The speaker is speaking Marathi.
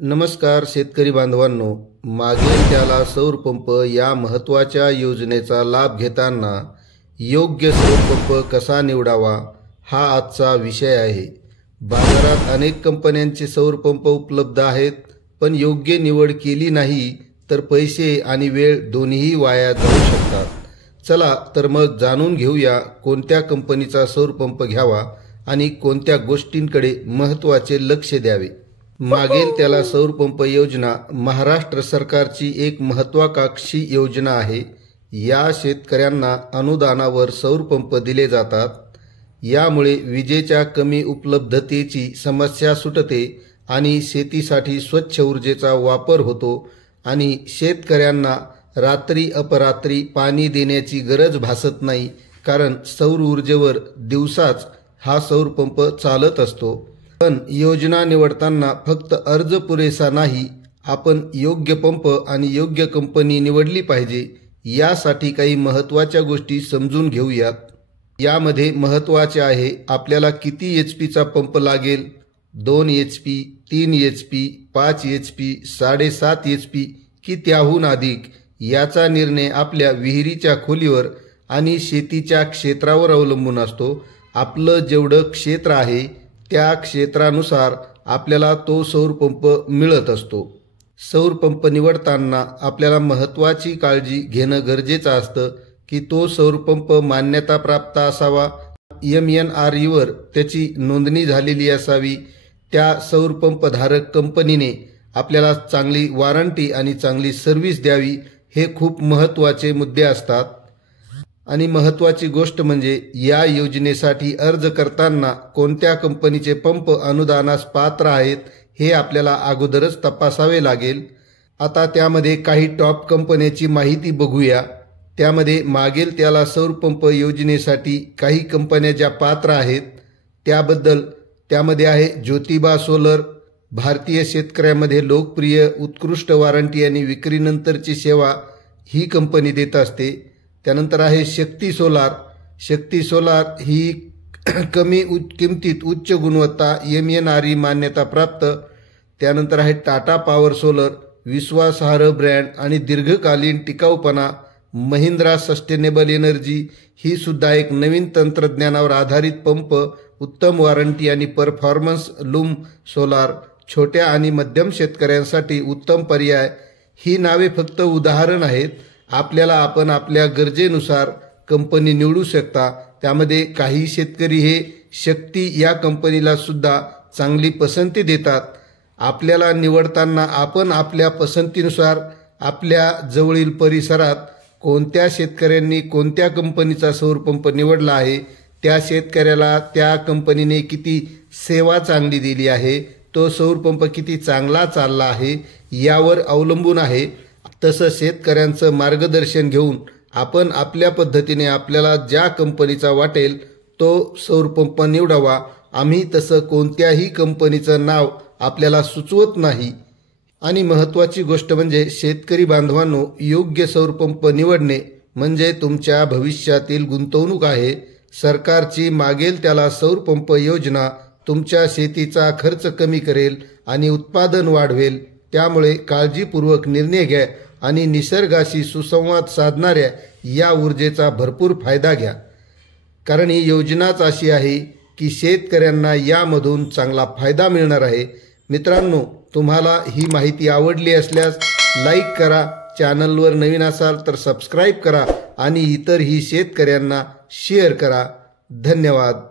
नमस्कार शेतकरी बांधवांनो, मागेल त्याला सौर पंप या महत्त्वाच्या योजनेचा लाभ घेताना योग्य सौर पंप कसा निवडावा हा आजचा विषय आहे। बाजारात अनेक कंपन्यांचे सौर पंप उपलब्ध आहेत, पण योग्य निवड केली नाही तर पैसे आणि वेळ दोन्हीही वाया जाऊ शकतात। चला तर मग जाणून घेऊया कोणत्या कंपनीचा सौर पंप घ्यावा आणि कोणत्या गोष्टींकडे महत्त्वाचे लक्ष द्यावे। मागेल त्याला सौर पंप योजना महाराष्ट्र सरकारची एक महत्त्वाकांक्षी योजना आहे। या शेतकऱ्यांना अनुदानावर सौर पंप दिले जातात। यामुळे विजेच्या कमी उपलब्धतेची समस्या सुटते आणि शेतीसाठी स्वच्छ ऊर्जेचा वापर होतो आणि शेतकऱ्यांना रात्री अपरात्री पाणी देण्याची गरज भासत नाही, कारण सौर ऊर्जेवर दिवसाच हा सौर पंप चालत असतो। पण योजना निवडताना फक्त अर्ज पुरेसा नाही, आपण योग्य पंप आणि योग्य कंपनी निवडली पाहिजे। यासाठी काही महत्त्वाच्या गोष्टी समजून घेऊयात। यामध्ये महत्त्वाचे आहे आपल्याला किती HP पंप लागेल, 2 HP, 3 HP, 5 HP, 7.5 HP की त्याहून अधिक। याचा निर्णय आपल्या विहिरीच्या खोलीवर आणि शेतीच्या क्षेत्रावर अवलंबून असतो। आपलं जेवढं क्षेत्र आहे त्या क्षेत्रानुसार आपल्याला तो सौर पंप मिळत असतो। सौर पंप निवडताना आपल्याला महत्त्वाची काळजी घेणं गरजेचं असतं की तो सौर पंप मान्यताप्राप्त असावा, MNRE त्याची नोंदणी झालेली असावी, त्या सौर पंप धारक कंपनीने आपल्याला चांगली वॉरंटी आणि चांगली सर्व्हिस द्यावी। हे खूप महत्त्वाचे मुद्दे असतात। आणि महत्त्वाची गोष्ट म्हणजे या योजनेसाठी अर्ज करताना कोणत्या कंपनीचे पंप अनुदानास पात्र आहेत हे आपल्याला अगोदरच तपासावे लागेल। आता त्यामध्ये काही टॉप कंपन्यांची माहिती बघूया। त्यामध्ये मागेल त्याला सौर पंप योजनेसाठी काही कंपन्या ज्या पात्र आहेत त्यामध्ये आहे ज्योतिबा सोलर, भारतीय शेतकऱ्यांमध्ये लोकप्रिय, उत्कृष्ट वॉरंटी आणि विक्रीनंतरची सेवा ही कंपनी देत असते। त्यानंतर आहे शक्ती सोलार ही कमी किमतीत उच्च गुणवत्ता MNRE मान्यता प्राप्त। त्यानंतर आहे टाटा पॉवर सोलर, विश्वासार्ह ब्रँड आणि दीर्घकालीन टिकाऊपणा। महिंद्रा सस्टेनेबल एनर्जी ही सुद्धा एक नवीन तंत्रज्ञानावर आधारित पंप, उत्तम वॉरंटी आणि परफॉर्मन्स। लूम सोलार छोट्या आणि मध्यम शेतकऱ्यांसाठी उत्तम पर्याय। ही नावे फक्त उदाहरण आहेत, आपण आपल्या गरजेनुसार कंपनी निवडू शकता। त्यामध्ये काही शेतकरी हे शक्ती या कंपनीला सुद्धा चांगली पसंती देतात। आपल्याला निवडताना आपण आपल्या पसंतीनुसार आपल्या जवळील परिसरात कोणत्या शेतकऱ्यांनी कोणत्या कंपनीचा सौर पंप निवडला आहे, त्या शेतकऱ्याला त्या कंपनीने किती सेवा चांगली दिली आहे, तो सौर पंप किती चांगला चालला आहे यावर अवलंबून आहे। तसं शेतकऱ्यांचं मार्गदर्शन घेऊन आपण आपल्या पद्धतीने आपल्याला ज्या कंपनीचा वाटेल तो सौर पंप निवडावा। आम्ही तसं कोणत्याही कंपनीचं नाव आपल्याला सुचवत नाही। आणि महत्त्वाची गोष्ट म्हणजे शेतकरी बांधवांनो, योग्य सौर पंप निवडणे म्हणजे तुमच्या भविष्यातील गुंतवणूक आहे। सरकारची मागेल त्याला सौर पंप योजना तुमच्या शेतीचा खर्च कमी करेल आणि उत्पादन वाढवेल। त्यामुळे काळजीपूर्वक निर्णय घ्या आणि निसर्गाशी सुसंवाद साधणाऱ्या या ऊर्जेचा भरपूर फायदा घ्या, कारण ही योजनाच अशी आहे की शेतकऱ्यांना यामधून चांगला फायदा मिळणार आहे। मित्रांनो, तुम्हाला ही माहिती आवडली असल्यास लाईक करा, चॅनलवर नवीन असाल तर सबस्क्राईब करा आणि इतरही शेतकऱ्यांना शेअर करा। धन्यवाद।